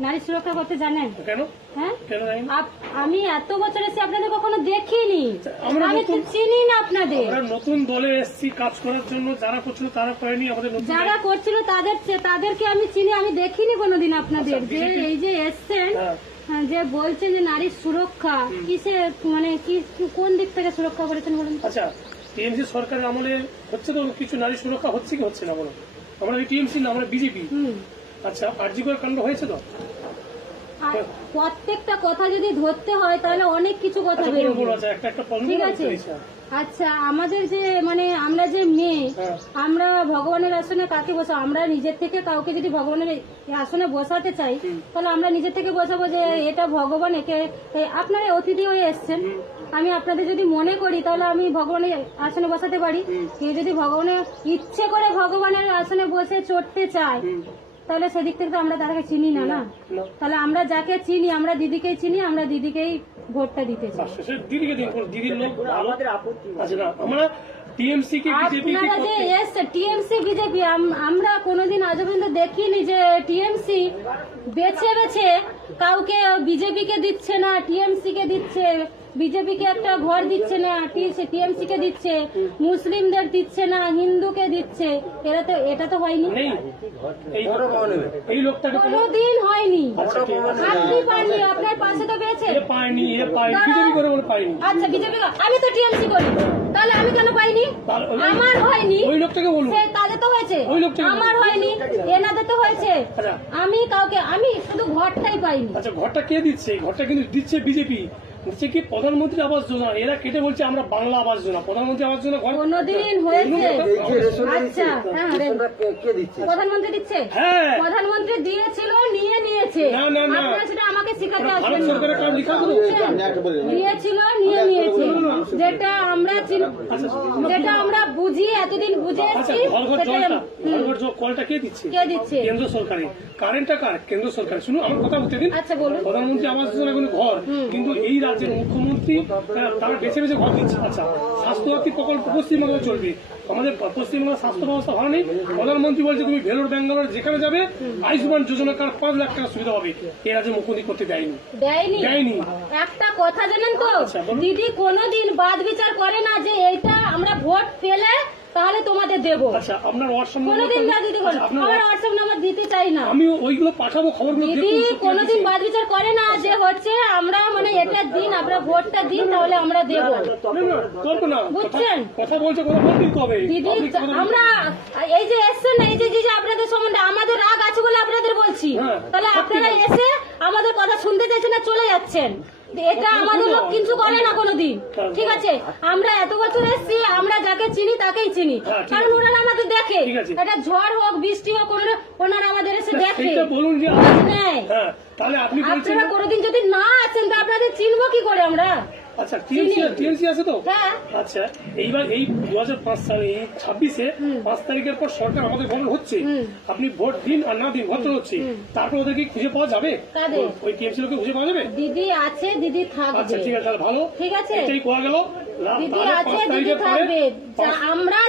নারী সুরক্ষা করতে জানেন? কেন? হ্যাঁ, কেন জানেন? আমি এত বছর এসে আপনাদের কখনো দেখিনি, আমরা আমি তো চিনি না আপনাদের। আমরা নতুন দলে এসেছি কাজ করার জন্য, যারা করছিল তারা করেনি, আমাদের নতুন যারা করছিল তাদেরকে আমি চিনি, আমি দেখিনি কোনোদিন আপনাদের। আচ্ছা, যে এই যে এসছেন, হ্যাঁ। যে বলছেন যে নারীর সুরক্ষা, কিসে মানে কোন দিক থেকে সুরক্ষা করেছেন বলুন? আচ্ছা, টিএমসি সরকারের আমলে হচ্ছে তো কিছু নারী সুরক্ষা হচ্ছে কি হচ্ছে না বলো? আমরা টিএমসি না, আমরা বিজেপি। আচ্ছা, আরজিকর কাণ্ড হয়েছে তো, আর প্রত্যেকটা কথা যদি ধরতে হয় তাহলে অনেক কিছু কথা আচ্ছা, বেরোবে। বলো, একটা প্রশ্ন ঠিক আছে। আচ্ছা, আমাদের যে মানে আমরা যে মেয়ে, হ্যাঁ। আমরা ভগবানের আসনে কাকে বসাবো? আমরা নিজের থেকে কাউকে যদি ভগবানের আসনে বসাতে চাই, তাহলে আমরা নিজের থেকে বসাবো যে এটা ভগবান, একে আপনারা অতিথি হয়ে এসছেন, আমি আপনাদের যদি মনে করি তাহলে আমি ভগবানের আসনে বসাতে পারি। কেউ যদি ভগবানের ইচ্ছে করে ভগবানের আসনে বসে চড়তে চায়, তাহলে সেদিক থেকে তো আমরা তাকে চিনি না। না, তাহলে আমরা যাকে চিনি, আমরা দিদিকেই চিনি, আমরা দিদিকেই ভোটটা দিতে চাই। দিদিকে দিন, দিদির লোক আমাদের আপত্তি আছে না। আমরা টিএমসি কে বিজেপি আপনারা যে এসছে টিএমসি বিজেপি, আমরা কোনোদিন আজ পর্যন্ত দেখিনি যে টিএমসি বেছে বেছে কাউকে বিজেপি কে দিচ্ছে না, টিএমসি কে দিচ্ছে, বিজেপি কে একটা ঘর দিচ্ছে না, টিএমসি কে দিচ্ছে, মুসলিমদের দিচ্ছে না, হিন্দুকে দিচ্ছে। এটা তো হয়নি, এই লোকটাকে কোনোদিন হয়নি। আপনি পাননি, আপনার পাশে তো পেয়েছে। পায়নি, বিজেপি করে বলে পাইনি। আচ্ছা, বিজেপি, আমি তো টিএমসি করি, তাহলে আমি কেন পাইনি? আমার হয়নি, ওই লোকটাকে বলুন, তাদের তো হয়েছে, আমার হয়নি, এনাদের তো হয়েছে। আমি আমি শুধু ঘরটাই পাইনি। আচ্ছা, ঘরটা কে দিচ্ছে? ঘরটা কিন্তু দিচ্ছে বিজেপি। দিচ্ছে কি প্রধানমন্ত্রী আবাস যোজনা। এরা কেটে বলছে আমরা বাংলা আবাস যোজনা, প্রধানমন্ত্রী আবাস যোজনা কোনদিন হয়েছে? আচ্ছা, প্রধানমন্ত্রী দিচ্ছে, প্রধানমন্ত্রী দিয়েছিল, নিয়ে নিয়েছে। আপনারা সেটা আমাকে শিখাতে আসবেন না। দিয়েছিল, নিয়ে নিয়েছে, যেটা আমরা বুঝি, এতদিন বুঝে এসেছি। কলটা কে দিচ্ছে? কে দিচ্ছে? কেন্দ্র সরকারি। কারেন্টটা কার? কেন্দ্র সরকার। শুনুন, আমার কথা বলতে দিন। আচ্ছা, বলুন। প্রধানমন্ত্রী আবাস যোজনা কোনো ঘর, কিন্তু এই রাজ্যের মুখ্যমন্ত্রী তারা বেছে বেছে ঘর দিচ্ছে। আচ্ছা, স্বাস্থ্যসাথী প্রকল্প পশ্চিমবঙ্গে চলবে, আমাদের পশ্চিমবঙ্গের স্বাস্থ্য ব্যবস্থা ভালো নেই। প্রধানমন্ত্রী বলছে তুমি ভেলোর ব্যাঙ্গালোর যেখানে যাবে আয়ুষ্মান যোজনা কার্ড 5 লাখ টাকা সুবিধা হবে। এই রাজ্যের মুখ্যমন্ত্রী করতে দেয়নি। একটা কথা জানেন তো, দিদি কোনোদিন বাদ বিচার করে না যে এইটা আমরা ভোট পেলে তাহলে তোমাদের দেবো। আচ্ছা, আপনার হোয়াটসঅ্যাপ কোনোদিন না দিদি, আমার হোয়াটসঅ্যাপ নাম্বার দিতে চাই না। আমি ওইগুলো পাঠাবো, খবরগুলো দিদি কোনোদিন বাদ বিচার করে না যে হচ্ছে আমরা মানে এটা দিন, আমরা ভোটটা দিন, তাহলে আমরা দেবো। বুঝছেন? কথা বলছে, কথা বলতেই হবে দিদি। আমরা এই যে এসছেন না, এই যে আপনাদের সম্বন্ধে আমাদের রাগ আছে বলে আপনাদের বলছি, তাহলে আপনারা এসে আমাদের কথা শুনতে চাইছেন না, চলে যাচ্ছেন। এটা আমাদের লোক কিছু করে না কোনোদিন। ঠিক আছে, আমরা এত বছর এসছি, আমরা যাকে চিনি তাকেই চিনি, কারণ ওনারা আমাদের দেখে। এটা ঝড় হোক, বৃষ্টি হোক, ওনারা আমাদের এসে দেখে। আপনারা কোনোদিন যদি না আছেন তো আপনাদের চিনবো কি করে আমরা? আচ্ছা, টিএমসি আছে তো? আচ্ছা, এইবার এই 2005 সালে 26-এ 5 তারিখের পর সরকার আমাদের ভোট হচ্ছে। আপনি ভোট দিন আর না দিন, ভোট হচ্ছে, তারপর ওদেরকে খুঁজে পাওয়া যাবে? ওই টিএমসি লোককে খুঁজে পাওয়া যাবে? দিদি আছে, দিদি থাকবে। আচ্ছা, ঠিক আছে, ভালো, ঠিক আছে, এটাই কোয়া গেল। দিদি আছে, দিদি থাকবে। আমরা